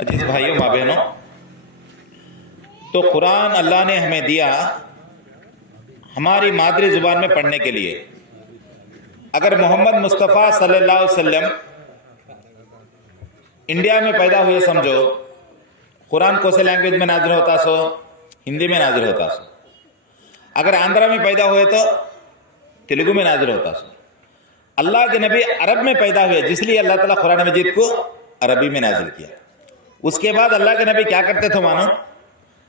عزیز بھائیوں ماں بہنوں، تو قرآن اللہ نے ہمیں دیا ہماری مادری زبان میں پڑھنے کے لیے۔ اگر محمد مصطفیٰ صلی اللہ علیہ وسلم انڈیا میں پیدا ہوئے، سمجھو قرآن کون سے لینگویج میں نازل ہوتا سو؟ ہندی میں نازل ہوتا سو۔ اگر آندھرا میں پیدا ہوئے تو تیلگو میں نازل ہوتا سو۔ اللہ کے نبی عرب میں پیدا ہوئے، جس لیے اللہ تعالیٰ قرآن مجید کو عربی میں نازل کیا۔ اس کے بعد اللہ کے نبی کیا کرتے تھے مانو؟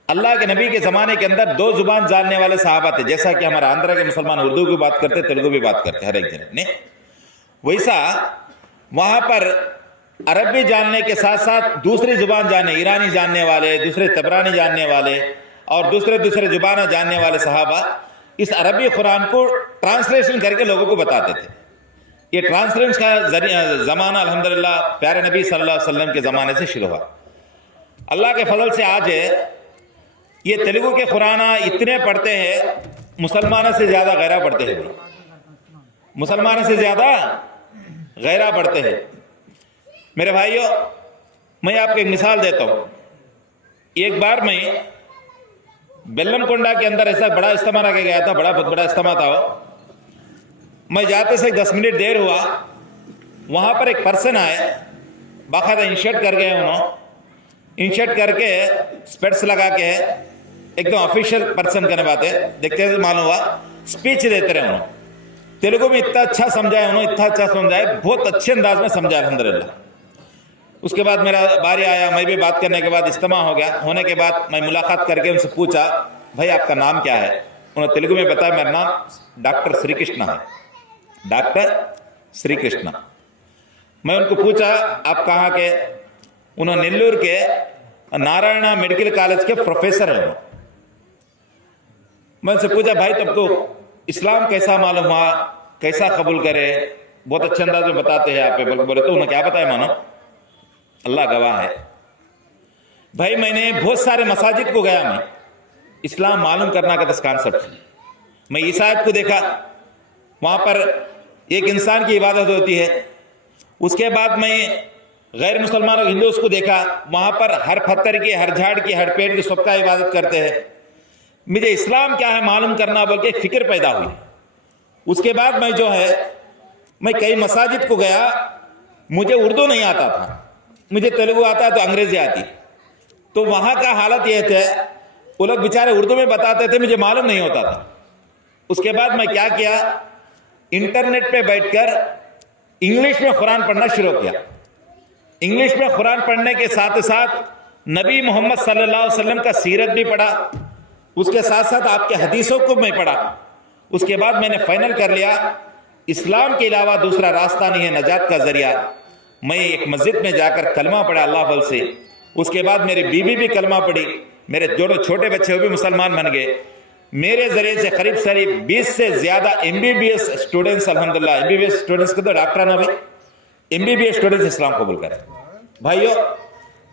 اللہ کے نبی کے زمانے کے اندر دو زبان جاننے والے صحابہ تھے، جیسا کہ ہمارا آندھرا کے مسلمان اردو کی بات کرتے، تیلگو بھی بات کرتے ہر ایک جنے نے، ویسا وہاں پر عربی جاننے کے ساتھ ساتھ دوسری زبان جاننے، ایرانی جاننے والے، دوسرے تبرانی جاننے والے اور دوسرے زبانیں جاننے والے صحابہ اس عربی قرآن کو ٹرانسلیشن کر کے لوگوں کو بتاتے تھے۔ یہ ٹرانسلیشن کا زمانہ الحمدللہ پیارے نبی صلی اللہ علیہ وسلم کے زمانے سے شروع ہوا۔ اللہ کے فضل سے آج یہ تیلگو کے قرآن اتنے پڑھتے ہیں، مسلمانوں سے زیادہ غیرہ پڑھتے ہیں، مسلمانوں سے زیادہ غیرہ پڑھتے ہیں۔ میرے بھائیو، میں آپ کو ایک مثال دیتا ہوں۔ ایک بار میں بیلم کونڈا کے اندر ایسا بڑا اجتماع رکھا گیا تھا، بہت بڑا اجتماع تھا وہ۔ میں جاتے سے 10 منٹ دیر ہوا، وہاں پر ایک پرسن آئے، باقاعدہ انشرٹ کر گئے، انہوں انشرٹ کر کے سپیٹس لگا کے ایک دم آفیشیل پرسن کرنے بات ہے، دیکھتے ہیں معلوم ہوا سپیچ دیتے رہے انہوں۔ تیلگو میں اتنا اچھا سمجھایا انہوں، اتنا اچھا سمجھایا، بہت اچھے انداز میں سمجھا الحمدللہ۔ اس کے بعد میرا باری آیا، میں بھی بات کرنے کے بعد اجتماع ہو گیا۔ ہونے کے بعد میں ملاقات کر کے ان سے پوچھا، بھائی آپ کا نام کیا ہے؟ انہوں نے تیلگو میں بتایا، میرا نام ڈاکٹر سری کرشنا ہے، ڈاکٹر سری کرشنا۔ میں ان کو پوچھا آپ کہاں کے؟ انہوں نے نیلور کے نارائنا میڈیکل کالج کے پروفیسر ہیں۔ میں ان سے پوچھا بھائی تب کو اسلام کیسا معلوم ہوا، کیسا قبول کرے؟ بہت اچھے انداز میں بتاتے ہیں آپ، بولے تو انہوں نے کیا بتایا مانو؟ اللہ گواہ ہے بھائی، میں نے بہت سارے مساجد کو گیا، میں اسلام معلوم کرنا کا دس کانسپٹ، میں عیسائیت کو دیکھا، وہاں پر ایک انسان کی عبادت ہوتی ہے۔ اس کے بعد میں غیر مسلمان اور ہندوز کو دیکھا، وہاں پر ہر پتھر کی، ہر جھاڑ کی، ہر پیڑ کی سب کا عبادت کرتے ہیں۔ مجھے اسلام کیا ہے معلوم کرنا بول کے ایک فکر پیدا ہوئی۔ اس کے بعد میں کئی مساجد کو گیا، مجھے اردو نہیں آتا تھا، مجھے تیلگو آتا ہے تو انگریزی آتی، تو وہاں کا حالت یہ تھے، وہ لوگ بیچارے اردو میں بتاتے تھے، مجھے معلوم نہیں ہوتا تھا۔ اس کے بعد میں کیا کیا، انٹرنیٹ پہ بیٹھ کر انگلش میں قرآن پڑھنا شروع کیا۔ انگلش میں قرآن پڑھنے کے ساتھ ساتھ نبی محمد صلی اللہ علیہ وسلم کا سیرت بھی پڑھا، اس کے ساتھ ساتھ آپ کے حدیثوں کو میں پڑھا۔ اس کے بعد میں نے فائنل کر لیا، اسلام کے علاوہ دوسرا راستہ نہیں ہے نجات کا ذریعہ۔ میں ایک مسجد میں جا کر کلمہ پڑھا اللہ فضل سے۔ اس کے بعد میری بیوی بھی کلمہ پڑھی، میرے جو چھوٹے بچے وہ بھی مسلمان بن گئے۔ میرے ذریعے سے قریب 20 سے زیادہ MBBS اسٹوڈنٹس، الحمدللہ MBBS اسٹوڈنٹس کو تو ڈاکٹر نہ بھی MBBS اسٹوڈنٹس اسلام قبول کرے۔ بھائیو،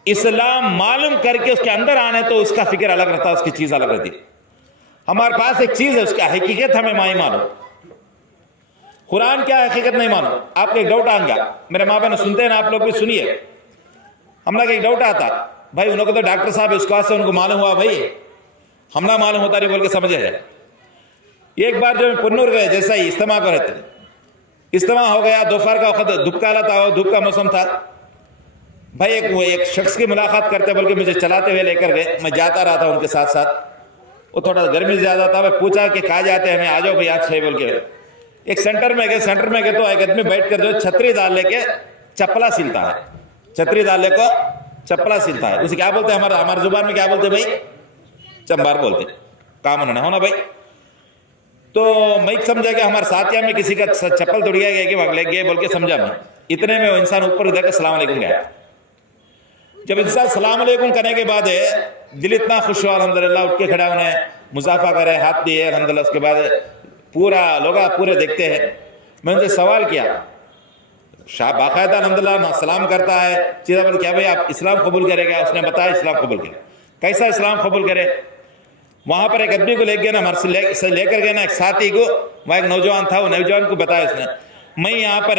اسلام معلوم کر کے اس کے اندر آنے تو اس کا فکر الگ رہتا، اس کی چیز الگ رہتی۔ ہمارے پاس ایک چیز ہے، اس کا حقیقت ہمیں مائی مانو۔ قرآن کیا حقیقت نہیں مانو۔ آپ کو ایک ڈاؤٹ آ گیا، میرے ماں بہن سنتے ہیں نا، آپ لوگ بھی سنیے۔ ہم لوگ ایک ڈاؤٹ آتا بھائی، انہوں کو تو ڈاکٹر صاحب اس کا سے ان کو معلوم ہوا، بھائی ہم نہ معلوم ہوتا نہیں بول کے سمجھے ہے۔ ایک بار جو پنور گئے، جیسا ہی اجتماع کو رہتے، اجتماع ہو گیا، دوپہر کا وقت، دھوپ کا حالت تھا، دھوپ کا موسم تھا۔ بھائی ایک شخص کی ملاقات کرتے بول کے مجھے چلاتے ہوئے لے کر گئے، میں جاتا رہا تھا ان کے ساتھ ساتھ۔ وہ تھوڑا گرمی زیادہ تھا، میں پوچھا کہ کہاں جاتے ہیں؟ ہمیں آ جاؤ بھائی آج ہے بول کے۔ ایک سینٹر میں گئے تو ایک آدمی بیٹھ کر جو چھتری ڈال لے کے چپلا سلتا ہے، چھتری ڈال لے کو چپلا سلتا ہے۔ اسے کیا بولتے ہیں؟ ہمارے زبان میں کیا بولتے ہیں بھائی؟ چمبار بولتے ہیں، کام انہوں نے ہونا بھائی۔ تو میں سمجھا کہ ہمارے ساتھیہ میں کسی کا چپل توڑیا گیا کہ لگ گئے بول کے سمجھا میں۔ اتنے میں وہ انسان اوپر ادھر کے السلام علیکم گیا۔ جب انسان السلام علیکم کرنے کے بعد دل اتنا خوش ہوا، الحمدللہ اٹھ کے کھڑا ہونے، مصافحہ کرے، ہاتھ دیے الحمدللہ۔ اس کے بعد پورے دیکھتے ہیں۔ میں ان سے سوال کیا، باقاعدہ الحمدللہ سلام کرتا ہے، چیزیں بولتے کیا بھائی آپ اسلام قبول کرے گا؟ اس نے بتایا اسلام قبول کرے۔ کیسا اسلام قبول کرے؟ وہاں پر ایک آدمی کو لے گیا نا، لے کر گئے نا ایک ساتھی کو، وہ ایک نوجوان تھا، وہ نوجوان کو بتایا اس نے، میں یہاں پر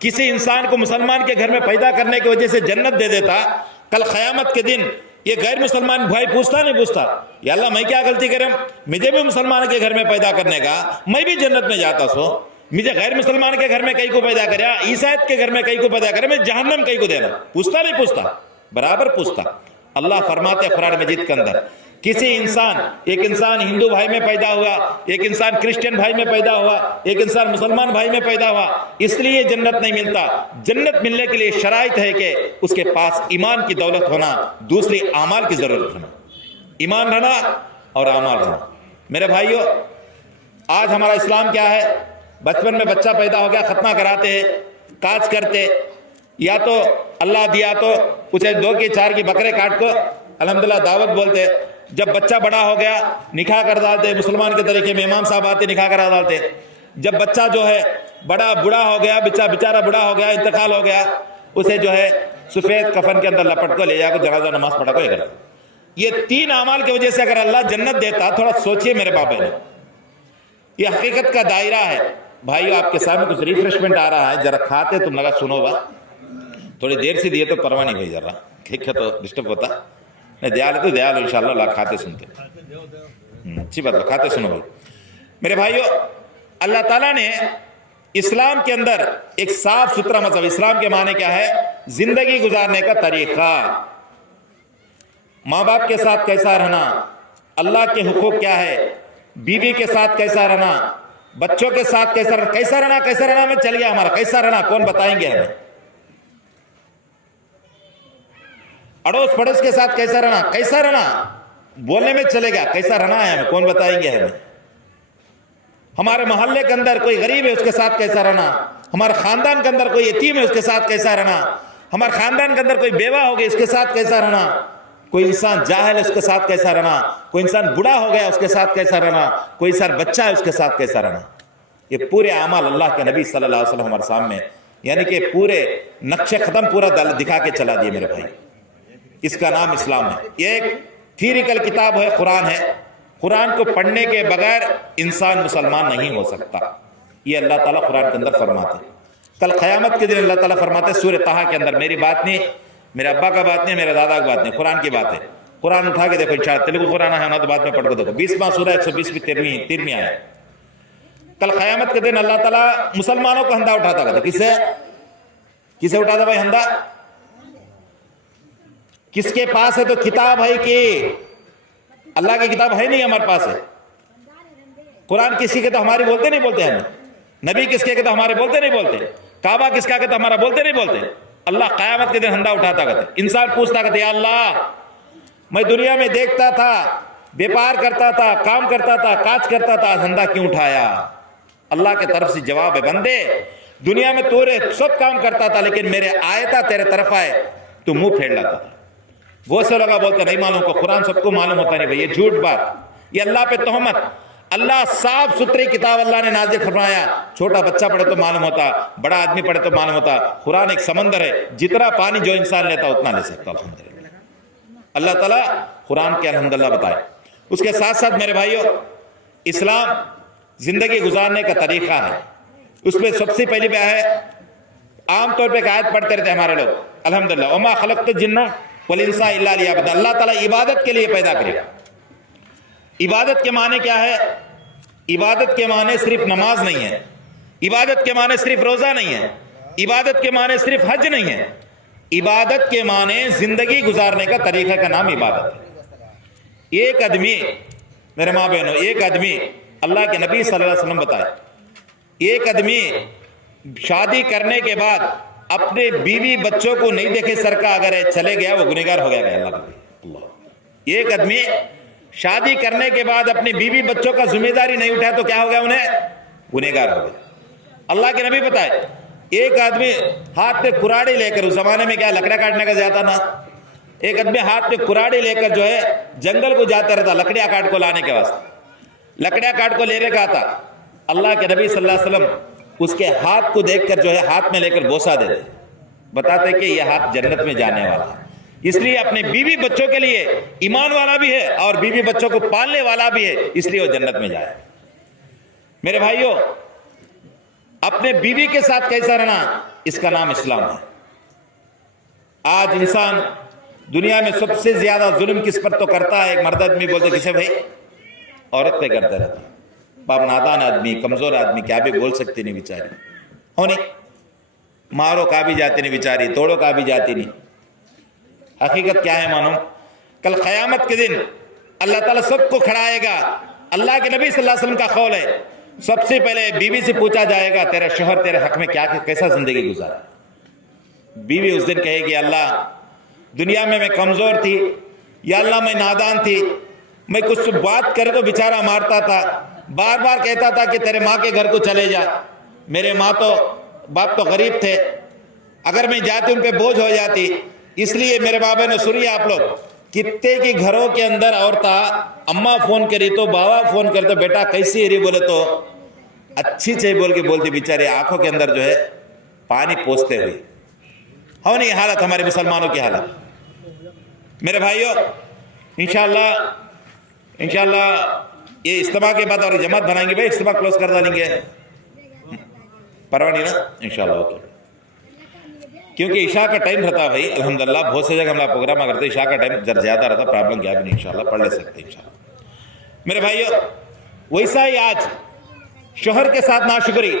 کسی انسان کو مسلمان کے گھر میں پیدا کرنے کی وجہ سے جنت دے دیتا، کل قیامت کے دن یہ غیر مسلمان بھائی پوچھتا نہیں پوچھتا یا اللہ میں کیا غلطی کروں، مجھے بھی مسلمان کے گھر میں پیدا کرنے کا، میں بھی جنت میں جاتا سو، مجھے غیر مسلمان کے گھر میں کئی کو پیدا کریا، عیسائیت کے گھر میں کئی کو پیدا کرے، میں جہنم کئی کو دینا، پوچھتا نہیں پوچھتا، برابر پوچھتا۔ اللہ فرماتے ہیں قرآن مجید کے اندر، کسی انسان، ایک انسان ہندو بھائی میں پیدا ہوا، ایک انسان کرسچن بھائی میں پیدا ہوا، ایک انسان مسلمان بھائی میں پیدا ہوا، اس لیے جنت نہیں ملتا۔ جنت ملنے کے لیے شرائط ہے کہ اس کے پاس ایمان کی دولت ہونا، دوسری اعمال کی ضرورت ہونا، ایمان رہنا اور اعمال رہنا۔ میرے بھائیو، آج ہمارا اسلام کیا ہے؟ بچپن میں بچہ پیدا ہو گیا ختنہ کراتے، کاج کرتے، یا تو اللہ دیا تو کچھ 2 کی 4 کی بکرے کاٹ کو الحمدللہ دعوت بولتے، جب بچہ بڑا ہو گیا نکاح کر ڈالتے، مسلمان کے طریقے میں امام صاحب آتے نکاح کرا ڈالتے۔ جب بچہ جو ہے بڑا بوڑھا ہو گیا، بیچارہ بوڑھا ہو گیا، انتقال ہو گیا، اسے جو ہے سفید کفن کے اندر لپٹ کو لے جا کے جنازہ نماز پڑھا کو کرتا۔ یہ 3 اعمال کی وجہ سے اگر اللہ جنت دیتا، تھوڑا سوچئے میرے باپ بہنوں، یہ حقیقت کا دائرہ ہے۔ بھائیو آپ کے سامنے کچھ ریفریشمنٹ آ رہا ہے، ذرا کھاتے تم لگا سنو با، تھوڑی دیر سے دیے تو پرواہ نہیں ہوئی، ذرا ٹھیک ہے تو ڈسٹرب ہوتا نہیں، دیال ہے تو دیال ہو انشاءاللہ، اللہ کھاتے سنتے، اچھی بات ہے، کھاتے سنو بھائی۔ میرے بھائیو، اللہ تعالیٰ نے اسلام کے اندر ایک صاف ستھرا مذہب، اسلام کے معنی کیا ہے؟ زندگی گزارنے کا طریقہ، ماں باپ کے ساتھ کیسا رہنا، اللہ کے حقوق کیا ہے، بیوی کے ساتھ کیسا رہنا، بچوں کے ساتھ کیسا رہنا، کیسا رہنا میں چل گیا ہمارا، کیسا رہنا کون بتائیں گے ہمیں؟ اڑوس پڑوس کے ساتھ کیسا رہنا بولنے میں چلے گا، کیسا رہنا ہے ہمیں کون بتائیں گے ہمیں؟ ہمارے محلے کے اندر کوئی غریب ہے اس کے ساتھ کیسا رہنا، ہمارے خاندان کے اندر کوئی یتیم ہے اس کے ساتھ کیسا رہنا، ہمارے خاندان کے اندر کوئی بیوہ ہو گئی اس کے ساتھ کیسا رہنا، کوئی انسان جاہل ہے اس کے ساتھ کیسا رہنا، کوئی انسان بوڑھا ہو گیا اس کے ساتھ کیسا رہنا، کوئی انسان بچہ ہے اس کے ساتھ کیسا رہنا۔ یہ پورے اعمال اللہ کے نبی صلی اللہ علیہ وسلم ہمارے سامنے، یعنی کہ پورے نقش قدم پورا دکھا کے چلا دیے میرے بھائی۔ اس کا نام اسلام ہے۔ یہ ایک تھیوریکل کتاب ہے، قرآن ہے، قرآن کو پڑھنے کے بغیر انسان مسلمان نہیں ہو سکتا، یہ اللہ تعالیٰ قرآن کے اندر فرماتے ہیں۔ کل قیامت کے دن اللہ تعالیٰ فرماتے ہیں سورہ طٰہٰ کے اندر، میری بات نہیں، میرے ابا کا بات نہیں، میرے دادا کا بات نہیں، قرآن کی بات ہے۔ قرآن اٹھا کے دیکھو، انشاءاللہ تیلگو قرآن ہے نا تو بعد میں پڑھ کو دیکھو، 20واں سورہ 120 13ویں آیت۔ کل قیامت کے دن اللہ تعالیٰ مسلمانوں کو ہندا اٹھاتا کہتا، کسے اٹھاتا بھائی ہندا؟ کس کے پاس ہے تو کتاب ہے کہ اللہ کی کتاب ہے نہیں ہمارے پاس ہے۔ قرآن کسی کے تو ہماری بولتے نہیں بولتے ہیں، نبی کس کے تو ہمارے بولتے نہیں بولتے، کعبہ کس کا تو ہمارا بولتے نہیں بولتے۔ اللہ قیامت کے دن ہندا اٹھاتا کہتا، انسان پوچھتا کہتا، یا اللہ میں دنیا میں دیکھتا تھا، بیپار کرتا تھا، کام کرتا تھا، کاج کرتا تھا، ہندا کیوں اٹھایا؟ اللہ کے طرف سے جواب ہے، بندے دنیا میں تو سب کام کرتا تھا لیکن میرے آئے تھا تیرے طرف آئے تو منہ پھیر لاتا تھا۔ وہ سے لوگا بولتے نہیں معلوم کو، قرآن سب کو معلوم ہوتا نہیں بھائی، یہ جھوٹ بات، یہ اللہ پہ تہمت۔ اللہ صاف ستھری کتاب اللہ نے نازل فرمایا، چھوٹا بچہ پڑھے تو معلوم ہوتا، بڑا آدمی پڑھے تو معلوم ہوتا۔ قرآن ایک سمندر ہے، جتنا پانی جو انسان لیتا اتنا لے سکتا الحمدللہ۔ اللہ تعالیٰ قرآن کے الحمدللہ بتائے۔ اس کے ساتھ ساتھ میرے بھائیوں، اسلام زندگی گزارنے کا طریقہ ہے۔ اس میں سب سے پہلی بات ہے، عام طور پہ ایک آیت پڑھتے رہتے ہیں ہمارے لوگ الحمدللہ، وما خلقت الجن والانس الا لیعبدون، اللہ تعالیٰ عبادت کے لیے پیدا کرے۔ عبادت کے معنی کیا ہے؟ عبادت کے معنی صرف نماز نہیں ہے، عبادت کے معنی صرف روزہ نہیں ہے، عبادت کے معنی صرف حج نہیں ہے، عبادت کے معنی زندگی گزارنے کا طریقہ کا نام عبادت ہے۔ ایک آدمی، میرے ماں بہنوں، ایک آدمی، اللہ کے نبی صلی اللہ علیہ وسلم بتائے، ایک آدمی شادی کرنے کے بعد اپنے بیوی بچوں کو نہیں دیکھے سر کا اگر چلے گیا وہ گنہگار ہو گیا اللہ کا۔ ایک آدمی شادی کرنے کے بعد اپنی بیوی بچوں کا ذمہ داری نہیں اٹھایا تو کیا ہو گیا؟ انہیں گنہگار ہو گیا۔ اللہ کے نبی بتائے، ایک آدمی ہاتھ پہ کراڑی لے کر، اس زمانے میں کیا لکڑیاں کاٹنے کا زیادہ نا، ایک آدمی ہاتھ پہ کراڑی لے کر جو ہے جنگل کو جاتا رہتا لکڑیاں کاٹ کو لانے کے واسطے، لکڑیاں کاٹ کو لینے کا آتا۔ اللہ کے نبی صلی اللہ علیہ وسلم اس کے ہاتھ کو دیکھ کر جو ہے ہاتھ میں لے کر بوسہ دیتے، بتاتے کہ یہ ہاتھ جنت میں جانے والا ہے۔ اس لیے اپنے بیوی بچوں کے لیے ایمان والا بھی ہے اور بیوی بچوں کو پالنے والا بھی ہے، اس لیے وہ جنت میں جائے۔ میرے بھائیوں، اپنے بیوی کے ساتھ کیسا رہنا، اس کا نام اسلام ہے۔ آج انسان دنیا میں سب سے زیادہ ظلم کس پر تو کرتا ہے؟ ایک مرد آدمی بولتے کسے بھائی؟ عورت پہ کرتا رہتا ہے۔ باپ نادان آدمی، کمزور آدمی، کیا بھی بول سکتی نہیں بیچاری، ہو نہیں، مارو کا بھی جاتی نہیں بیچاری، توڑو کا بھی جاتی نہیں۔ حقیقت کیا ہے معلوم؟ کل قیامت کے دن اللہ تعالیٰ سب کو کھڑائے گا۔ اللہ کے نبی صلی اللہ علیہ وسلم کا قول ہے، سب سے پہلے بیوی سے پوچھا جائے گا تیرا شوہر تیرے حق میں کیسا زندگی گزارا؟ بیوی اس دن کہے گی اللہ دنیا میں کمزور تھی، یا اللہ میں نادان تھی، میں کچھ بات کرے تو بیچارہ مارتا تھا، بار بار کہتا تھا کہ تیرے ماں کے گھر کو چلے جا، میرے ماں تو باپ تو غریب تھے، اگر میں جاتی ان پہ بوجھ ہو جاتی، اس لیے میرے بابا نے سنیے آپ لوگ کتے کی گھروں کے اندر عورتیں اماں فون کری تو بابا فون کر تو بیٹا کیسی ہے بولے تو اچھی چاہیے بول کے بولتی، بیچارے آنکھوں کے اندر جو ہے پانی پوستے ہوئے۔ ہو نہیں حالت ہمارے مسلمانوں کی حالت؟ میرے بھائیوں انشاءاللہ یہ اجتماع کے بعد اور جماعت بنائیں گے، بھائی اجتماع کلوز کر ڈالیں گے، پرواہ نہیں نا انشاءاللہ اوکے، کیونکہ عشاء کا ٹائم رہتا ہے بھائی، الحمدللہ بہت سے جگہ ہم لوگ پروگرام کرتے ہیں، عشاء کا ٹائم زیادہ رہتا، پرابلم کیا بھی نہیں، انشاءاللہ پڑھ لے سکتے ہیں انشاءاللہ۔ میرے بھائیوں ویسا ہی آج شوہر کے ساتھ ناشکری،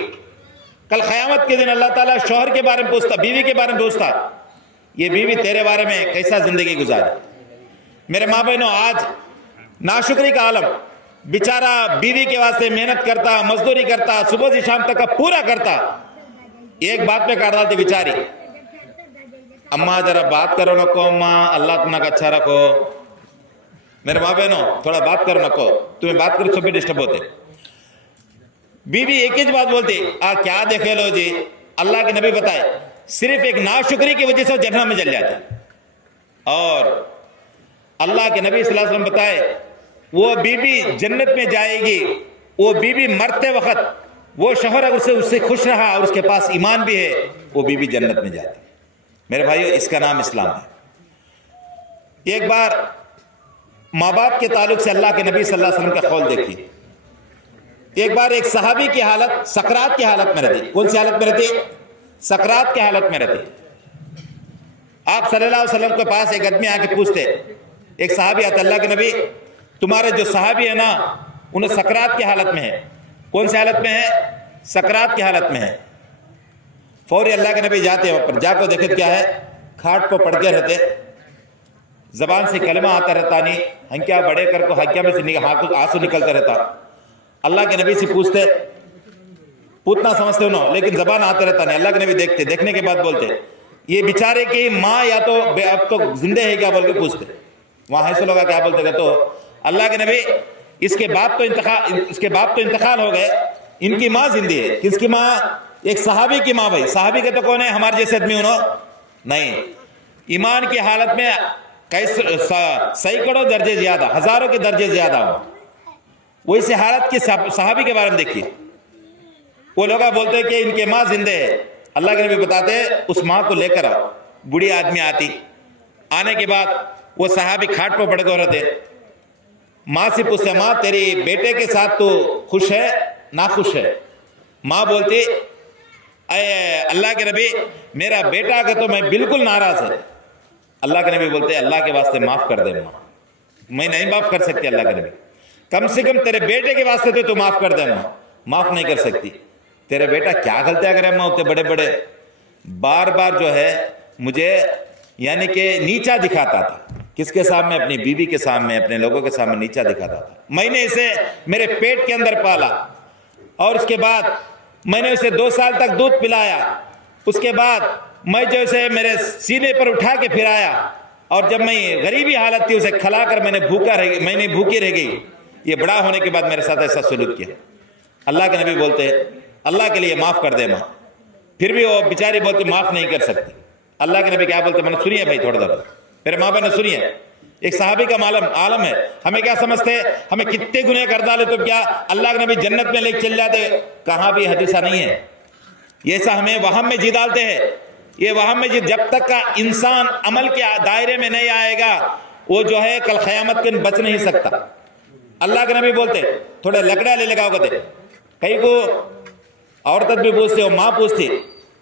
کل قیامت کے دن اللہ تعالیٰ شوہر کے بارے میں پوچھتا، بیوی کے بارے میں پوچھتا، یہ بیوی تیرے بارے میں کیسا زندگی گزاری؟ میرے ماں بہنوں آج ناشکری کا عالم، بیچارہ بیوی کے واسطے محنت کرتا، مزدوری کرتا، صبح سے شام تک کا پورا کرتا، ایک بات پہ کاٹ ڈالتے بیچاری، اماں ذرا بات کرو نکو، اماں اللہ تمہیں اچھا رکھو، میرے ماں بہنوں تھوڑا بات کرو نکو، تمہیں بات کرو سب بھی ڈسٹرب ہوتے۔ بیوی ایک ہی بات بولتی، کیا دیکھے لو جی، اللہ کے نبی بتائے صرف ایک ناشکری کی وجہ سے وہ جہنم میں جل جاتے، اور اللہ کے نبی صلی اللہ علیہ وسلم بتائے وہ بیوی جنت میں جائے گی، وہ بیوی مرتے وقت وہ شوہر اگر اس سے خوش رہا اور اس کے پاس ایمان بھی ہے، وہ بیوی جنت میں جاتی۔ میرے بھائیو اس کا نام اسلام ہے۔ ایک بار ماں باپ کے تعلق سے اللہ کے نبی صلی اللہ علیہ وسلم کا قول دیکھیے۔ ایک بار ایک صحابی کی حالت سکرات کی حالت میں رہتی، کون سی حالت میں رہتی؟ سکرات کی حالت میں رہتی۔ آپ صلی اللہ علیہ وسلم کے پاس ایک آدمی آ کے پوچھتے، ایک صحابی آتا، اللہ کے نبی تمہارے جو صحابی ہے نا انہیں سکرات کی حالت میں ہے، کون سی حالت میں ہے؟ سکرات کی حالت میں ہے۔ فوری اللہ کے نبی جاتے وہاں پر، جا کو دیکھتے کیا ہے، کھاٹ پہ پڑ کے رہتے، زبان سے کلمہ آتا رہتا نہیں، ہنکیا بڑے کر کو ہنکیا میں سے آنسو نکلتا رہتا۔ اللہ کے نبی سے پوچھتے، پوچھنا سمجھتے انہوں لیکن زبان آتا رہتا نہیں۔ اللہ کے نبی دیکھتے، دیکھنے کے بعد بولتے یہ بیچارے کی ماں یا تو اب تو زندہ ہے کیا بول کے پوچھتے، وہاں ایسے لوگا کیا بولتے گا تو اللہ کے نبی اس کے باپ تو انتقال ہو گئے، ان کی ماں زندہ ہے۔ کس کی ماں؟ ایک صحابی کی ماں۔ بھائی صحابی کے تو کون ہے؟ ہمارے جیسے آدمی انہوں نہیں، ایمان کی حالت میں سینکڑوں درجے زیادہ، ہزاروں کے درجے زیادہ ہو، ویسے حالت کی صحابی کے بارے میں دیکھیے۔ وہ لوگ بولتے ہیں کہ ان کے ماں زندہ ہے، اللہ کے نبی بتاتے ہیں اس ماں کو لے کر آؤ۔ بوڑھی آدمی آتی، آنے کے بعد وہ صحابی کھاٹ پہ پڑ گئے رہتے، ماں سے پوچھتے ماں تیری بیٹے کے ساتھ تو خوش ہے ناخوش ہے؟ ماں بولتی اے اللہ کے نبی میرا بیٹا کہ تو میں بالکل ناراض ہے۔ اللہ کے نبی بولتے اللہ کے واسطے معاف کر دے ماں، میں نہیں معاف کر سکتی اللہ کے نبی، کم سے کم تیرے بیٹے کے واسطے تو معاف کر دے ماں، معاف نہیں کر سکتی۔ تیرے بیٹا کیا غلطیاں کرے ماں ہوتے بڑے بڑے، بار بار جو ہے مجھے یعنی کہ نیچا دکھاتا تھا، کس کے سامنے؟ اپنی بیوی کے سامنے، اپنے لوگوں کے سامنے نیچا دکھاتا تھا۔ میں نے اسے میرے پیٹ کے اندر پالا، اور اس کے بعد میں نے اسے 2 سال تک دودھ پلایا، اس کے بعد میں جو اسے میرے سینے پر اٹھا کے پھرایا، اور جب میں غریبی حالت تھی اسے کھلا کر میں نے بھوکی رہ گئی، یہ بڑا ہونے کے بعد میرے ساتھ ایسا سلوک کیا۔ اللہ کے نبی بولتے اللہ کے لیے معاف کر دے ماں، پھر بھی وہ بیچاری بولتی معاف نہیں کر سکتی۔ اللہ کے نبی کیا بولتے؟ میں نے سنیے بھائی تھوڑا دیر میرے ماں بہن نے سنیے، ایک صحابی کا عالم ہے، ہمیں کیا سمجھتے ہیں ہمیں کتنے گناہ کر ڈالے تو کیا اللہ کے نبی جنت میں لے چل جاتے؟ کہاں بھی حدیثہ نہیں ہے، یہ ایسا ہمیں وہم میں جی ڈالتے ہیں، یہ وہم میں جی جب تک کا انسان عمل کے دائرے میں نہیں آئے گا وہ جو ہے کل قیامت کے بچ نہیں سکتا۔ اللہ کے نبی بولتے تھوڑے لکڑا لے لگاؤ گے، کئی کو عورتت بھی پوچھتے ہو، ماں پوچھتی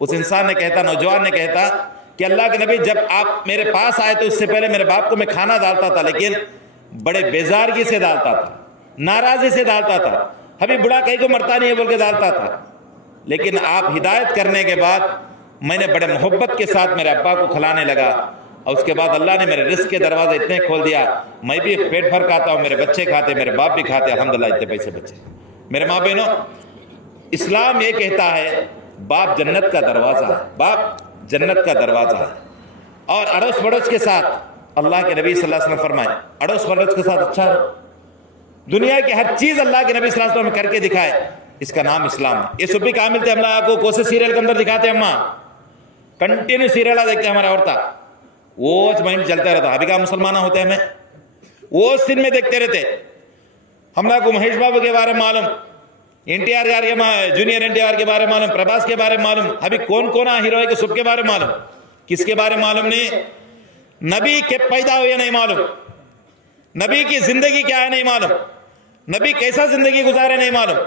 اس انسان نے کہتا, نوجوان نے کہتا کہ اللہ کے نبی جب آپ میرے پاس آئے تو اس سے پہلے میرے باپ کو میں کھانا ڈالتا تھا, لیکن بڑے بیزارگی سے ڈالتا تھا, ناراضی سے ڈالتا تھا, ابھی بڑا کہیں کو مرتا نہیں ہے بول کے ڈالتا تھا, لیکن آپ ہدایت کرنے کے بعد میں نے بڑے محبت کے ساتھ میرے ابا کو کھلانے لگا, اور اس کے بعد اللہ نے میرے رزق کے دروازے اتنے کھول دیا, میں بھی پیٹ بھر کھاتا ہوں, میرے بچے کھاتے, میرے باپ بھی کھاتے, الحمدللہ اتنے پیسے بچے. میرے ماں بہنوں, اسلام یہ کہتا ہے باپ جنت کا دروازہ ہے, باپ جنت کا دروازہ ہے. اور اڑوس پڑوس کے ساتھ اللہ کے نبی صلی اللہ علیہ وسلم فرمائے اڑوس پڑوس کے ساتھ اچھا رہو. دنیا کی ہر چیز اللہ کے نبی صلی اللہ علیہ وسلم کر کے دکھائے, اس کا نام اسلام ہے. یہ صبح کہاں ملتے ہم لوگ کو, کوسے سیریل کے اندر دکھاتے ہیں, ہم کنٹینیو سیریل دیکھتے ہیں ہمارا عورتہ, وہ مائنڈ چلتا رہتا. ابھی کا مسلمان ہوتے ہیں, ہمیں وہ سن میں دیکھتے رہتے. ہم لوگ کو مہیش بابو کے بارے میں معلوم, NTR جونیئر NTR کے بارے میں معلوم, پربھاس کے بارے میں معلوم, ابھی کون کون ہیرو ہے کہ سب کے بارے میں معلوم, کس کے بارے میں معلوم نہیں. نبی کے پیدا ہوئے نہیں معلوم, نبی کی زندگی کیا ہے نہیں معلوم, نبی کیسا زندگی گزارے نہیں معلوم,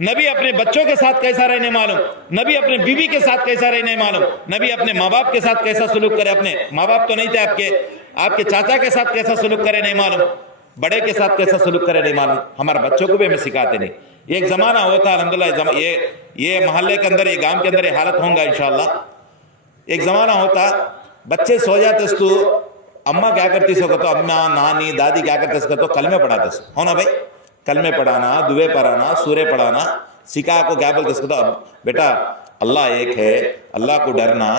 نبی اپنے بچوں کے ساتھ کیسا رہنے معلوم, نبی اپنے بیوی کے ساتھ کیسا رہنے معلوم, نبی اپنے ماں باپ کے ساتھ کیسا سلوک کرے, اپنے ماں باپ تو نہیں تھے آپ کے چاچا کے ساتھ کیسا سلوک کرے نہیں معلوم, بڑے کے ساتھ کیسا سلوک کرے نہیں معلوم. ہمارے بچوں کو بھی ہمیں سکھاتے نہیں. یہ ایک زمانہ ہوتا الحمدللہ, یہ محلے کے اندر, یہ گام کے اندر یہ حالت ہوگا انشاءاللہ. ایک زمانہ ہوتا بچے سو جاتے تو اماں کیا کرتی سو تو اماں نانی دادی کیا کرتے سو تو کلمے پڑھاتے سو, ہونا بھائی, کلمے پڑھانا, دعائیں پڑھانا, سورے پڑھانا سکھا کو کیا بولتے سو تو بیٹا اللہ ایک ہے, اللہ کو ڈرنا,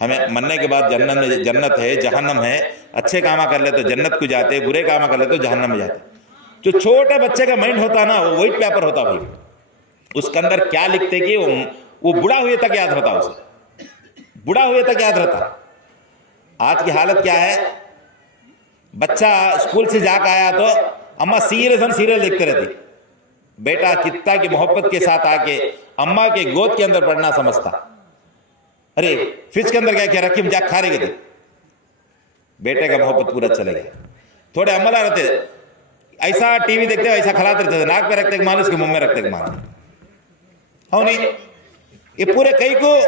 ہمیں مرنے کے بعد جنت ہے جہنم ہے, اچھے کام کر لے تو جنت کو جاتے, برے کام کر لے تو جہنم میں جاتے. جو چھوٹے بچے کا مائنڈ ہوتا نا وہ وائٹ پیپر ہوتا بھائی, اس کے اندر کیا لکھتے کہ وہ بڑا ہوئے تک یاد رہتا, اسے بڑا ہوئے تک یاد رہتا. آج کی حالت کیا ہے, بچہ اسکول سے جا کے آیا تو اماں سیریل دیکھتے رہتی, بیٹا کتا کی محبت کے ساتھ آ کے اماں کے گود کے اندر پڑھنا سمجھتا, ارے فریج کے اندر کیا کیا رکھی جا کھا رہے گے, بیٹے کا محبت پورا چلے گیا. تھوڑے عملہ رہتے ایسا ٹی وی دیکھتے ایسا کھلاتے رہتے, ناک پہ رکھتے مان, اس کے منہ میں رکھتے مان, ہو نہیں. یہ پورے کئی کو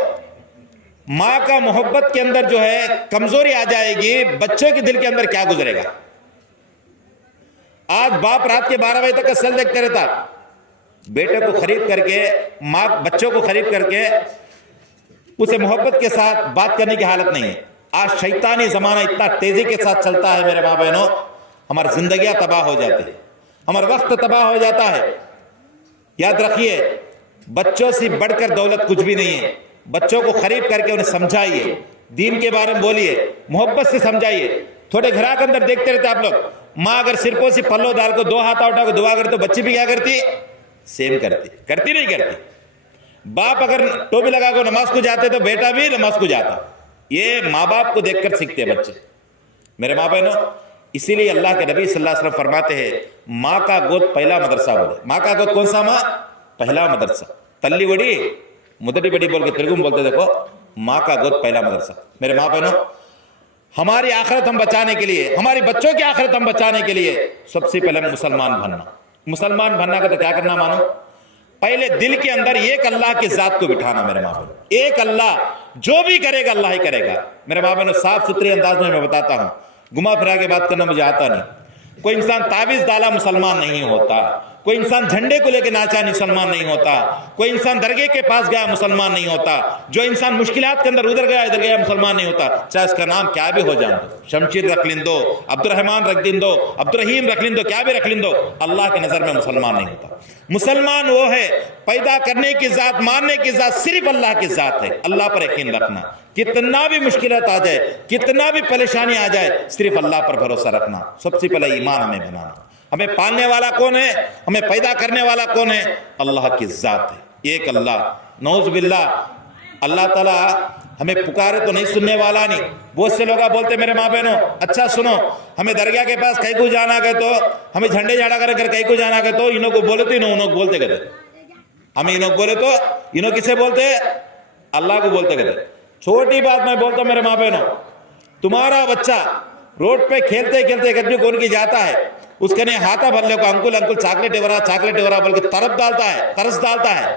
ماں کا محبت کے اندر جو ہے کمزوری آ جائے گی, بچوں کے دل کے اندر کیا گزرے گا. آج باپ رات کے 12 بجے تک کا سیل دیکھتے رہتا, بیٹے کو خرید کر کے, ماں بچوں کو خرید کر کے اسے محبت کے ساتھ بات کرنے کی حالت نہیں ہے. آج شیطانی زمانہ اتنا تیزی کے ساتھ چلتا ہے میرے ماں بہنوں, ہماری زندگیاں تباہ ہو جاتی ہیں, ہمارا وقت تباہ ہو جاتا ہے. یاد رکھیے بچوں سے بڑھ کر دولت کچھ بھی نہیں ہے. بچوں کو خرید کر کے انہیں سمجھائیے, دین کے بارے میں بولیے, محبت سے سمجھائیے. تھوڑے گھرا کے اندر دیکھتے رہتے آپ لوگ, ماں اگر سرپوں سے پلو ڈال کو 2 ہاتھ اٹھا کو دعا کرتے تو بچی بھی کیا کرتی, سیم کرتی نہیں کرتی. باپ اگر ٹوپی لگا کو نماز کو جاتے تو بیٹا بھی نماز کو جاتا. یہ ماں باپ کو دیکھ کر سیکھتے ہیں بچے میرے ماں بہنوں. اسی لیے اللہ کے نبی صلی اللہ علیہ وسلم فرماتے ہیں ماں کا گود پہلا مدرسہ بولے. ماں کا گود کون سا ماں, پہلا مدرسہ. تلی بڑی مدری بڑی بول کے ترگم بولتے, دیکھو ماں کا گود پہلا مدرسہ. میرے ماں بہنوں, ہماری آخرت ہم بچانے کے لیے, ہماری بچوں کی آخرت ہم بچانے کے لیے سب سے پہلے مسلمان بننا. مسلمان بننا کا تو کیا کرنا مانو, پہلے دل کے اندر ایک اللہ کی ذات کو بٹھانا. میرے ماں بہنوں, ایک اللہ, جو بھی کرے گا اللہ ہی کرے گا. میرے ماں بہنوں صاف ستھرے انداز میں بتاتا ہوں, گما پھرا کے بات کرنا مجھے آتا نہیں. کوئی انسان تعویذ ڈالا مسلمان نہیں ہوتا, کوئی انسان جھنڈے کو لے کے ناچا مسلمان نہیں ہوتا, کوئی انسان درگاہ کے پاس گیا مسلمان نہیں ہوتا, جو انسان مشکلات کے اندر ادھر گیا ادھر گیا مسلمان نہیں ہوتا, چاہے اس کا نام کیا بھی ہو جان دو, شمشیر رکھ لیں دو, عبد الرحمان رکھ دیں دو, عبد الرحیم رکھ لیں دو, کیا بھی رکھ لیں دو, اللہ کی نظر میں مسلمان نہیں ہوتا. مسلمان وہ ہے پیدا کرنے کی ذات, ماننے کی ذات صرف اللہ کی ذات ہے. اللہ پر یقین رکھنا, کتنا بھی مشکلات آ جائے, کتنا بھی پریشانی آ جائے, صرف اللہ پر بھروسہ رکھنا. سب سے پہلے ایمان ہمیں بنانا. ہمیں پالنے والا کون ہے, ہمیں پیدا کرنے والا کون ہے, اللہ کی ذات ہے, ایک اللہ. نعوذ باللہ اللہ تعالیٰ ہمیں پکارے تو نہیں سننے والا نہیں. بہت سے لوگ بولتے میرے ماں بہنوں اچھا سنو, ہمیں درگاہ کے پاس کہیں کو جانا گئے تو, ہمیں جھنڈے جھاڑا کر کہیں کو جانا گئے تو انہوں کو بولے تو انہوں بولتے گئے, ہمیں انہوں بولے تو انہوں کسے بولتے, اللہ کو بولتے گئے. چھوٹی بات میں بولتا ہوں میرے ماں بہنوں, تمہارا بچہ روڈ پہ کھیلتے کھیلتے گدی کون کی جاتا ہے, اس کے نہیں ہاتھا بھر لے کو انکل چاکلیٹ ورا بول کے طرف ڈالتا ہے, ترس ڈالتا ہے.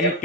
MP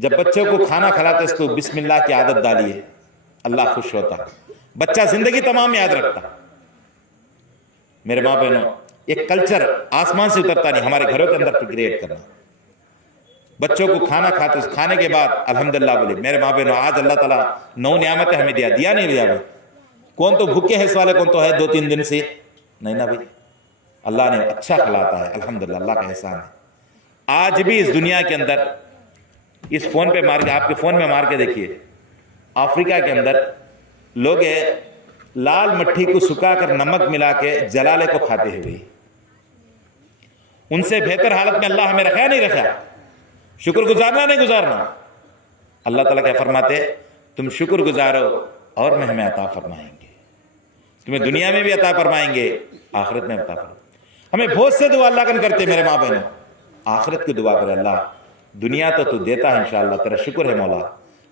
جب بچوں کو کھانا کھلاتے اس کو بسم اللہ کی عادت ڈالیے، اللہ خوش ہوتا، بچہ زندگی تمام یاد رکھتا۔ میرے ماں بہنوں، ایک کلچر آسمان سے اترتا نہیں، ہمارے گھروں کے اندر کریٹ کرنا۔ بچوں کو کھانا کھانے کے بعد الحمدللہ بولے۔ میرے ماں بہنوں، آج اللہ تعالیٰ 9 نعمتیں ہمیں دیا نہیں دیا بھائی؟ کون تو بھوکے ہے اس والے، کون تو ہے 2-3 دن سے نہیں نا بھائی، اللہ نے اچھا کھلاتا ہے، الحمدللہ اللہ کا احسان ہے۔ آج بھی اس دنیا کے اندر اس فون پہ مار کے، آپ کے فون میں مار کے دیکھیے، افریقہ کے اندر لوگ لال مٹی کو سکھا کر نمک ملا کے جلالے کو کھاتے ہوئے، ان سے بہتر حالت میں اللہ ہمیں رکھا نہیں رکھا؟ شکر گزارنا نہیں گزارنا؟ اللہ تعالیٰ کیا فرماتے؟ تم شکر گزارو اور میں ہمیں عطا فرمائیں گے، تمہیں دنیا میں بھی عطا فرمائیں گے، آخرت میں عطا فرمائیں گے۔ ہمیں بہت سے دعا اللہ کن کرتے میرے ماں بہنوں، آخرت کی دعا کرے، اللہ دنیا تو دیتا ہے انشاءاللہ، تیرا شکر ہے مولا،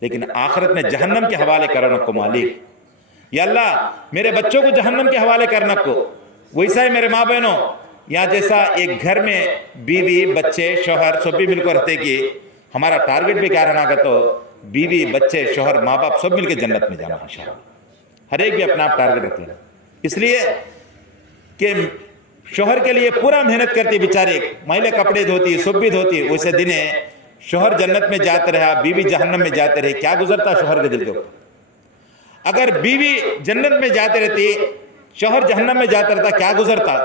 لیکن آخرت میں جہنم کے حوالے کرنا کو مالک، یا اللہ میرے بچوں کو جہنم کے حوالے کرنا کو۔ ویسا ہی میرے ماں بہنوں، یہاں جیسا ایک گھر میں بیوی بچے شوہر سب بھی مل کر رہتے کہ ہمارا ٹارگٹ بھی کیا رہنا کا، تو بیوی بچے شوہر ماں باپ سب مل کے جنت میں جانا انشاءاللہ۔ ہر ایک بھی اپنا آپ ٹارگٹ رکھ لینا، اس لیے کہ شوہر کے لیے پورا محنت کرتی بیچارے، مہیلے کپڑے دھوتی سب بھی دھوتی، ویسے دنے شوہر جنت میں جاتے رہا بیوی جہنم میں جاتے رہے، کیا گزرتا شوہر کے دل کے اوپر؟ اگر بیوی جنت میں جاتے رہتی شوہر جہنم میں جاتا رہتا کیا گزرتا؟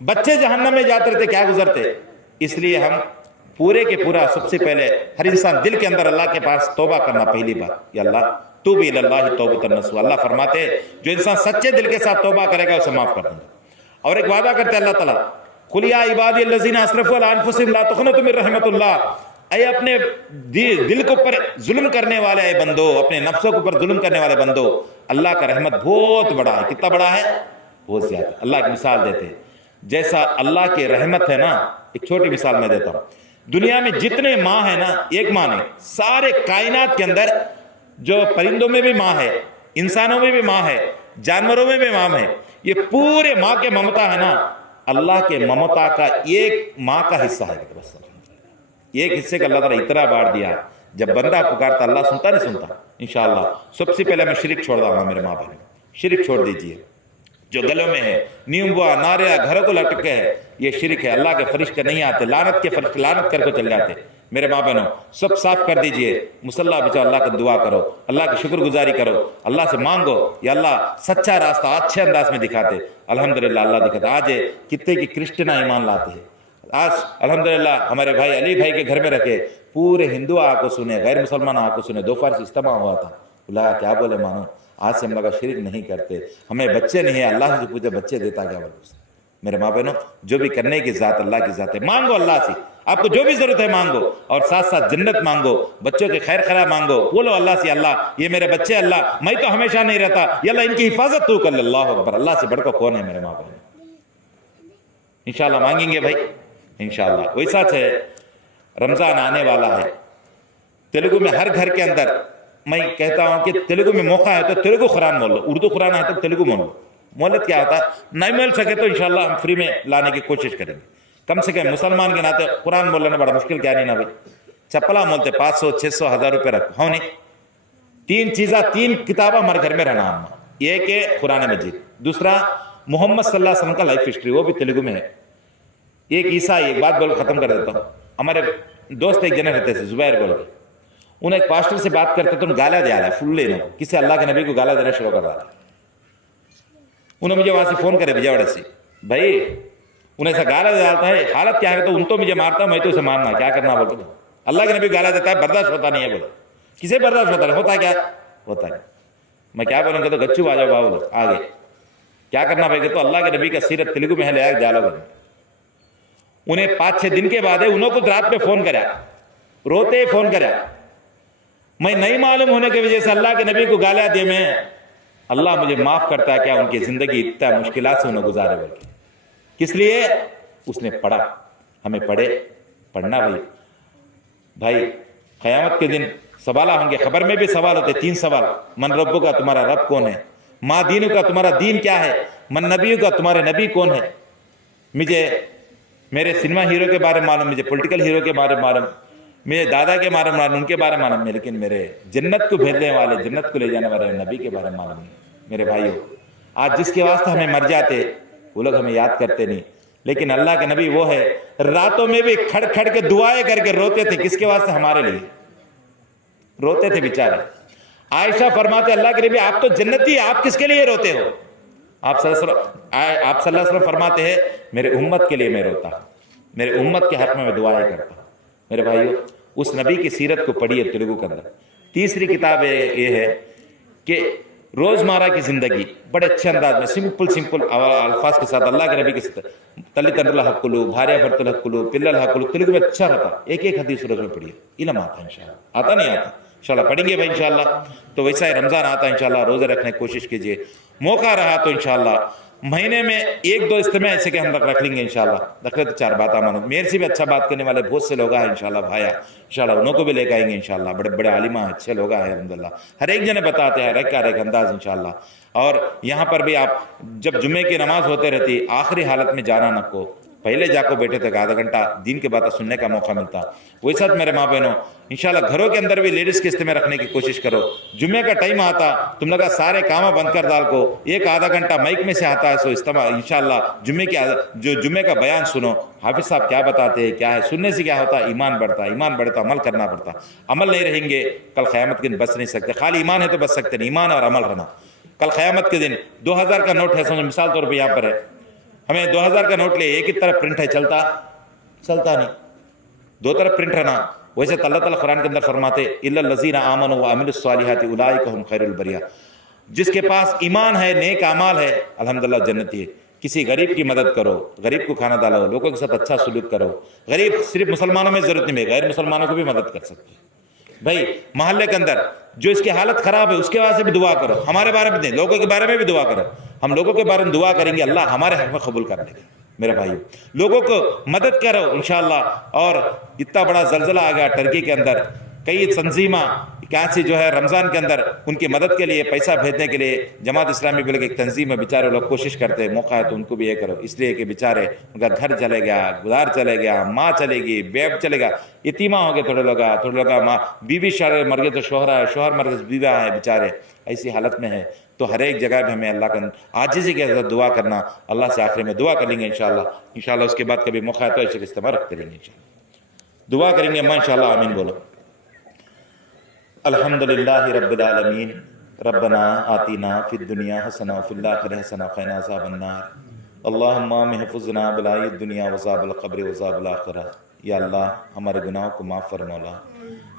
بچے جہنم میں جاتے رہتے کیا گزرتے؟ اس لیے ہم پورے کے پورا سب سے پہلے ہر انسان دل کے اندر اللہ کے پاس توبہ کرنا پہلی بات، یا اللہ توب الی اللہ توبۃ نصوح۔ اللہ فرماتے جو انسان سچے دل کے ساتھ توبہ کرے گا اسے معاف کر دیں گے۔ اور ایک وعدہ کرتے اللہ تعالیٰ، قل یا عبادی الذین اسرفوا علی انفسہم لا تقنطوا من رحمۃ اللہ، اے اپنے دل کے اوپر ظلم کرنے والے اے بندو، اپنے نفسوں کے اوپر ظلم کرنے والے بندو، اللہ کا رحمت بہت بڑا ہے۔ کتنا بڑا ہے؟ بہت زیادہ۔ اللہ کی مثال دیتے ہیں، جیسا اللہ کی رحمت ہے نا، ایک چھوٹی مثال میں دیتا ہوں، دنیا میں جتنے ماں ہیں نا، ایک ماں نہیں، سارے کائنات کے اندر جو پرندوں میں بھی ماں ہے، انسانوں میں بھی ماں ہے، جانوروں میں بھی ماں ہے، یہ پورے ماں کے ممتا ہے نا، اللہ کے ممتا کا ایک ماں کا حصہ ہے، بس ایک حصے کا اللہ تعالیٰ اتنا بانٹ دیا۔ جب بندہ پکارتا اللہ سنتا نہیں سنتا؟ انشاءاللہ سب سے پہلے میں شرک چھوڑ دوں گا میرے ماں بہن، شرک چھوڑ دیجئے، جو گلوں میں ہے، نیمبوا ناریہ گھروں کو لٹکے ہے، یہ شرک ہے۔ اللہ کے فرشتے نہیں آتے، لعنت کے فرشتے لعنت کر کے چل جاتے۔ میرے ماں بہنوں سب صاف کر دیجئے، مصلی بچاؤ، اللہ کا دعا کرو، اللہ کی شکر گزاری کرو، اللہ سے مانگو، یا اللہ سچا راستہ اچھے انداز میں دکھاتے۔ الحمدللہ اللہ دکھاتا۔ آج کتنے کی کرسچن ایمان لاتے ہیں، آج الحمدللہ ہمارے بھائی علی بھائی کے گھر میں رکھے، پورے ہندو آ کو سنے، غیر مسلمان آ کو سنے، 2 فارسی اجتماع ہوا تھا، بولا کیا بولے مانو، آج سے ہم لوگ شرک نہیں کرتے، ہمیں بچے نہیں ہیں، اللہ سے پوچھے بچے دیتا کیا بولے؟ میرے ماں بہنوں جو بھی کرنے کی ذات اللہ کی ذات ہے، مانگو اللہ سے، آپ کو جو بھی ضرورت ہے مانگو، اور ساتھ ساتھ جنت مانگو، بچوں کے خیر خراب مانگو، بولو اللہ سے اللہ یہ میرے بچے، اللہ میں تو ہمیشہ نہیں رہتا، یا اللہ ان کی حفاظت تو کر لے۔ اللہ اکبر، اللہ سے بڑھ کر کون ہے میرے ماں بہن؟ انشاءاللہ مانگیں گے بھائی انشاءاللہ۔ ویسا ہے رمضان آنے والا ہے، تیلگو میں ہر گھر کے اندر میں کہتا ہوں کہ تیلگو میں موقع ہے تو تیلگو قرآن بول لو، اردو قرآن ہے تو تیلگو بول لو۔ مولت کیا ہوتا ہے؟ نہیں مل سکے تو انشاءاللہ ہم فری میں لانے کی کوشش کریں گے، کم سے کم مسلمان کے ناطے قرآن بولنا بڑا مشکل کیا نہیں نا بھائی، چپلا بولتے 500 600 1000 روپے رکھو، ہو نہیں؟ 3 چیزیں 3 کتابیں ہمارے گھر میں رہنا ہم، ایک ہے قرآن مجید، دوسرا محمد صلی اللہ علیہ وسلم کا لائف ہسٹری، وہ بھی تیلگو میں ہے، ایک عیسائی، ایک بات بول ختم کر دیتا ہوں، ہمارے دوست ایک جنے رہتے تھے زبیر بول کے، انہیں ایک پاسٹر سے بات کرتے تو گالا دیا ہے فل لینا، کسی اللہ کے نبی کو گالا دینا شروع کر رہا ہے، انہوں نے مجھے وہاں سے فون کرے وجے سے، بھائی انہیں ایسا گالا ڈالتا ہے، حالت کیا ہے تو ان تو مجھے مارتا ہوں، میں تو اسے مارنا، کیا کرنا بولتے اللہ کے نبی گالا دیتا ہے، برداشت ہوتا نہیں ہے، بولے کسے برداشت ہوتا ہے؟ ہوتا کیا ہوتا ہے؟ میں کیا بولوں گا تو گچو آ جاؤ بابو آگے، کیا کرنا پڑے گا؟ تو اللہ کے نبی کا سیرت تیلگو میں ہے لے ڈالو گا، انہیں 5-6 دن کے بعد انہوں کو رات پہ فون کرا، روتے فون کرا، میں نہیں معلوم ہونے کی وجہ سے اللہ کے نبی کو گالا دے میں اللہ مجھے معاف کرتا ہے کیا؟ ان کی زندگی اتنا مشکلات سے انہوں گزارے بول کے، کس لیے؟ اس نے پڑھا، ہمیں پڑھنا بھائی قیامت کے دن سوال ہوں گے، خبر میں بھی سوال ہوتے 3 سوال، من ربو کا تمہارا رب کون ہے، ماں دینو کا تمہارا دین کیا ہے، من نبیو کا تمہارے نبی کون ہے۔ مجھے میرے سنیما ہیرو کے بارے میں معلوم، مجھے پولیٹیکل ہیرو کے بارے میں معلوم، میرے دادا کے بارے میں معلوم، ان کے بارے میں معلوم ہے، لیکن میرے جنت کو بھیجنے والے، جنت کو لے جانے والے نبی کے بارے میں معلوم نہیں۔ میرے بھائیو، آج جس کے واسطے ہمیں مر جاتے وہ لوگ ہمیں یاد کرتے نہیں، لیکن اللہ کے نبی وہ ہے راتوں میں بھی کھڑ کھڑ کے دعائیں کر کے روتے تھے، کس کے واسطے؟ ہمارے لیے روتے تھے بیچارے۔ عائشہ فرماتے اللہ کے نبی آپ تو جنتی، آپ کس کے لیے روتے ہو؟ آپ صلی اللہ علیہ وسلم فرماتے ہیں میرے امت کے لیے میں روتا ہوں، میرے امت کے حق میں دعائیں کرتا ہوں۔ میرے بھائیو، اس نبی کی سیرت کو پڑھیے تیلگو کے اندر۔ تیسری کتاب یہ ہے کہ روزمرہ کی زندگی بڑے اچھے انداز میں سمپل الفاظ کے ساتھ اللہ کے نبی کے ساتھ تلی تنڈل حقلو بھاریا بھرتل حقلو پلل حقلو تیلگو میں اچھا رہتا، ایک ایک حدیث روز میں پڑھیے، علم آتا ہے انشاءاللہ، آتا نہیں آتا انشاءاللہ پڑھیں گے بھائی انشاءاللہ۔ تو ویسا ہی رمضان آتا ہے انشاءاللہ، روزے رکھنے کی کوشش کیجئے، موقع رہا تو انشاءاللہ مہینے میں ایک دو اجتماع ایسے کہ ہم رکھ لیں گے انشاءاللہ، رکھ لیں تو چار بات آمانو، میرے سے بھی اچھا بات کرنے والے بہت سے لوگ ہیں انشاءاللہ بھایا، انشاءاللہ انہوں کو بھی لے کے آئیں گے انشاءاللہ، بڑے بڑے عالمہ اچھے لوگ ہیں الحمدللہ، ہر ایک جنے بتاتے ہیں ہر ایک انداز انشاءاللہ۔ اور یہاں پر بھی آپ جب جمعے کی نماز ہوتے رہتی آخری حالت میں جانا نہ کو، پہلے جا کو بیٹھے تھے آدھا گھنٹہ دین کی باتیں سننے کا موقع ملتا۔ وہی ساتھ میرے ماں بہنوں انشاءاللہ گھروں کے اندر بھی لیڈیز کے اجتماع رکھنے کی کوشش کرو۔ جمعے کا ٹائم آتا تم لوگا سارے کامہ بند کر ڈال کو، ایک آدھا گھنٹہ مائک میں سے آتا ہے سو اجتماع انشاءاللہ جمعے کا بیان سنو، حافظ صاحب کیا بتاتے ہیں کیا ہے، سننے سے کیا ہوتا ہے ایمان بڑھتا، عمل کرنا پڑتا، عمل نہیں رہیں گے کل قیامت کے دن بچ نہیں سکتے، خالی ایمان ہے تو بچ سکتے نہیں، ایمان اور عمل رہنا۔ کل قیامت کے دن 2000 کا نوٹ ہے، سمجھو مثال طور پہ یہاں پر ہے، ہمیں 2000 کا نوٹ لے ایک ہی طرف پرنٹ ہے، چلتا نہیں، دو طرف پرنٹ رہنا۔ ویسے اللہ تعالیٰ قرآن کے اندر فرماتے الا الذین آمنوا وعملوا الصالحات اولئک هم خیر البریہ، جس کے پاس ایمان ہے نیک اعمال ہے الحمدللہ جنتی ہے۔ کسی غریب کی مدد کرو، غریب کو کھانا ڈالو، لوگوں کے ساتھ اچھا سلوک کرو، غریب صرف مسلمانوں میں ضرورت نہیں ہے، غیر مسلمانوں کو بھی مدد کر سکتے بھائی۔ محلے کے اندر جو اس کی حالت خراب ہے اس کے واسطے بھی دعا کرو، ہمارے بارے میں نہیں، لوگوں کے بارے میں بھی دعا کرو، ہم لوگوں کے بارے میں دعا کریں گے اللہ ہمارے حق میں قبول کر لے گا۔ میرے بھائیو لوگوں کو مدد کرو انشاءاللہ۔ اور اتنا بڑا زلزلہ آ گیا ٹرکی کے اندر، کئی تنظیمیں کیسی جو ہے رمضان کے اندر ان کی مدد کے لیے پیسہ بھیجنے کے لیے جماعت اسلامی بلکہ ایک تنظیم ہے، بیچارے لوگ کوشش کرتے ہیں، موقع ہے تو ان کو بھی یہ کرو، اس لیے کہ بیچارے ان کا گھر چلے گیا، گزار چلے گیا، ماں چلے گی، بیب چلے گا، یتیمہ ہو گئے تھوڑے لوگ ماں بیوی شوہر مر گئے تو شوہر ہے، شوہر مر گئے بیوہ ہے، بیچارے ایسی حالت میں ہے۔ تو ہر ایک جگہ پہ ہمیں اللہ کا عاجزی کے ساتھ دعا کرنا، اللہ سے آخر میں دعا کر لیں گے انشاءاللہ اس کے بعد کبھی موقع ہے تو ایسے استعمال رکھتے رہیں گے انشاءاللہ، دعا کریں گے اما انشاءاللہ آمین بولو۔ الحمدللہ رب العالمین، ربنا آتینا فی الدنیا حسنہ وفی الآخرہ حسنہ وقنا عذاب النار، اللہم احفظنا بلائی الدنیا وعذاب القبر وعذاب الآخرہ۔ یا اللہ ہمارے گناہوں کو معاف فرما مولا،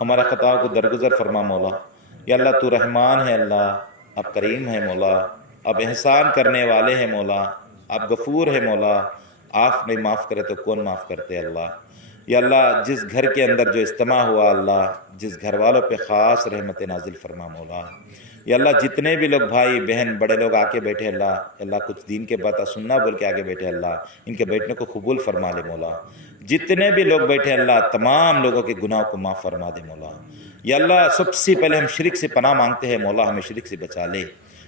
ہمارا خطاؤں کو درگزر فرما مولا۔ یا اللہ تو رحمان ہے اللہ، اب کریم ہے مولا، اب احسان کرنے والے ہیں مولا، اب غفور ہے مولا، آپ نہیں معاف کرے تو کون معاف کرتے اللہ۔ یا اللہ جس گھر کے اندر جو اجتماع ہوا اللہ، جس گھر والوں پہ خاص رحمت نازل فرما مولا۔ یا اللہ جتنے بھی لوگ بھائی بہن بڑے لوگ آ کے بیٹھے اللہ کچھ دین کے باتیں سننا بول کے آگے بیٹھے اللہ، ان کے بیٹھنے کو قبول فرما لے مولا۔ جتنے بھی لوگ بیٹھے اللہ تمام لوگوں کے گناہوں کو معاف فرما دے مولا۔ یا اللہ سب سے پہلے ہم شرک سے پناہ مانگتے ہیں مولا، ہمیں شرک سے بچا لے۔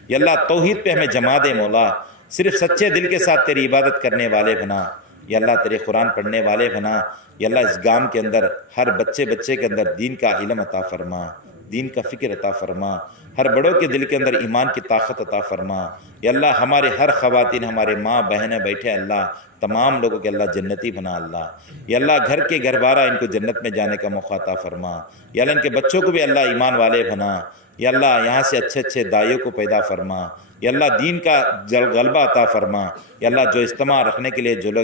یا اللہ توحید پہ ہمیں جما دے مولا، صرف سچے دل کے ساتھ تیری عبادت کرنے والے بنا۔ یا اللہ تیرے قرآن پڑھنے والے بنا۔ یا اللہ اس گام کے اندر ہر بچے کے اندر دین کا علم عطا فرما، دین کا فکر عطا فرما، ہر بڑوں کے دل کے اندر ایمان کی طاقت عطا فرما۔ یا اللہ ہمارے ہر خواتین ہمارے ماں بہنیں بیٹھے اللہ تمام لوگوں کے اللہ جنتی بنا اللہ۔ یا اللہ گھر کے گھر بارہ ان کو جنت میں جانے کا موقع عطا فرما۔ یا اللہ ان کے بچوں کو بھی اللہ ایمان والے بنا۔ یا اللہ یہاں سے اچھے اچھے دائیوں کو پیدا فرما۔ یا اللہ دین کا غلبہ عطا فرما۔ یا اللہ جو اجتماع رکھنے کے لیے جو لوگ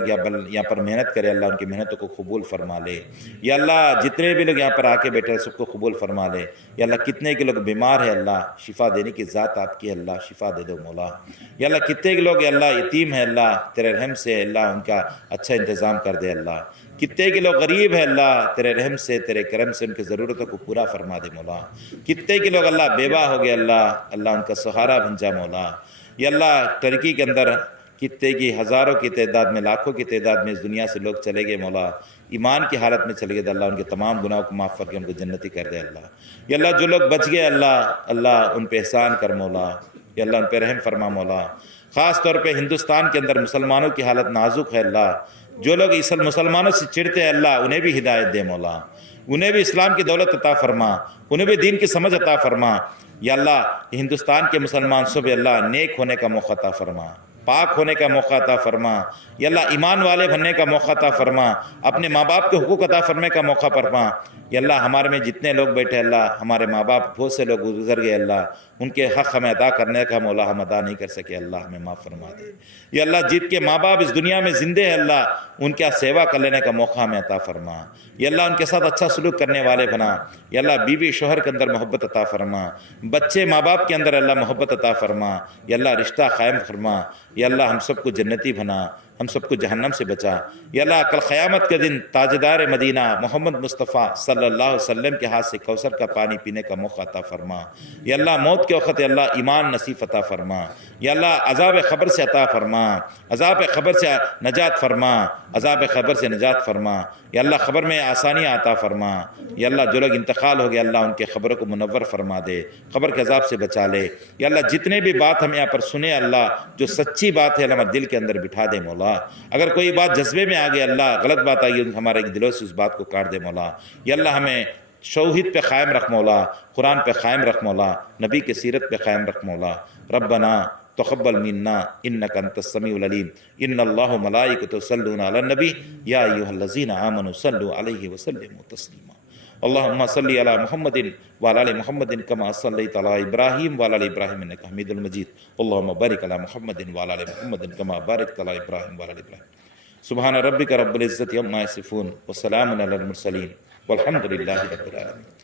یہاں پر محنت کرے اللہ ان کی محنتوں کو قبول فرما لے۔ یا اللہ جتنے بھی لوگ یہاں پر آ کے بیٹھے سب کو قبول فرما لے۔ یا اللہ کتنے کے لوگ بیمار ہیں اللہ شفا دینے کی ذات آپ کی اللہ، شفا دے دو مولا۔ یا اللہ کتنے کے لوگ اللہ یتیم ہے اللہ تیرے رحم سے اللہ ان کا اچھا انتظام کر دے اللہ۔ کتنے کے لوگ غریب ہے اللہ تیرے رحم سے تیرے کرم سے ان کی ضرورتوں کو پورا فرما دے مولا۔ کتنے کے لوگ اللہ بیوہ ہو گئے اللہ ان کا سہارا بن جا مولا۔ یا اللہ ٹرکی کے اندر کتنے کی ہزاروں کی تعداد میں لاکھوں کی تعداد میں اس دنیا سے لوگ چلے گئے مولا، ایمان کی حالت میں چلے گئے تو اللہ ان کے تمام گناہوں کو معاف کر کے ان کو جنتی کر دے اللہ۔ یا اللہ جو لوگ بچ گئے اللہ ان پہ احسان کر مولا۔ یا اللہ ان پہ رحم فرما مولا۔ خاص طور پہ ہندوستان کے اندر مسلمانوں کی حالت نازک ہے اللہ، جو لوگ مسلمانوں سے چڑھتے ہیں اللہ انہیں بھی ہدایت دے مولا، انہیں بھی اسلام کی دولت عطا فرما، انہیں بھی دین کی سمجھ عطا فرما یا اللہ۔ ہندوستان کے مسلمان سب اللہ نیک ہونے کا موقع عطا فرما، پاک ہونے کا موقع عطا فرما یا اللہ، ایمان والے بننے کا موقع عطا فرما، اپنے ماں باپ کے حقوق عطا فرمانے کا موقع فرما یا اللہ۔ ہمارے میں جتنے لوگ بیٹھے اللہ، ہمارے ماں باپ بہت سے لوگ گزر گئے اللہ، ان کے حق ہمیں ادا کرنے کا مولا ہم ادا نہیں کر سکے اللہ، ہمیں معاف فرما دے یا اللہ۔ جت کے ماں باپ اس دنیا میں زندے ہیں اللہ، ان کا سیوا کر لینے کا موقع ہمیں عطا فرما یا اللہ، ان کے ساتھ اچھا سلوک کرنے والے بنا یا اللہ۔ بیوی شوہر کے اندر محبت عطا فرما، بچے ماں باپ کے اندر اللہ محبت عطا فرما یا اللہ، رشتہ قائم فرما یا اللہ۔ ہم سب کو جنتی بنا، ہم سب کو جہنم سے بچا یا اللہ۔ کل قیامت کے دن تاجدار مدینہ محمد مصطفیٰ صلی اللہ علیہ وسلم کے ہاتھ سے کوثر کا پانی پینے کا موقع عطا فرما یا اللہ۔ موت کے وقت یا اللہ ایمان نصیب عطا فرما یا اللہ۔ عذاب قبر سے عطا فرما، عذاب قبر سے نجات فرما، عذاب قبر سے نجات فرما یا اللہ۔ قبر میں آسانیاں عطا فرما یا اللہ۔ جو لوگ انتقال ہو گئے اللہ، ان کے قبروں کو منور فرما دے، قبر کے عذاب سے بچا لے یا اللہ۔ جتنے بھی بات ہم یہاں پر سنے اللہ، جو سچی بات ہے اللہ، ہمارے دل کے اندر بٹھا دے مولا۔ اگر کوئی بات جذبے میں آ گئی اللہ، غلط بات آئی، ہمارے دلوں سے اس بات کو کاٹ دے مولا یا اللہ۔ ہمیں توحید پہ قائم رکھ مولا، قرآن پہ قائم رکھ مولا، نبی کے سیرت پہ قائم رکھ مولا۔ ربنا تقبل منا انک انت السمیع العلیم، ان اللہ ملائکۃ یصلون علی النبی یا ایھا الذین آمنوا صلوا علیہ وسلموا تسلیما۔ اللہم صلی علی محمد وعلی آل محمد کما صلیت علی ابراہیم وعلی آل ابراہیم انک حمید المجید۔ اللہم بارک علی محمد وعلی آل محمد کما بارکت علی ابراہیم وعلی آل ابراہیم۔ سبحان ربک رب العزۃ عما یصفون وسلام علی المرسلین والحمد للہ رب العالمین۔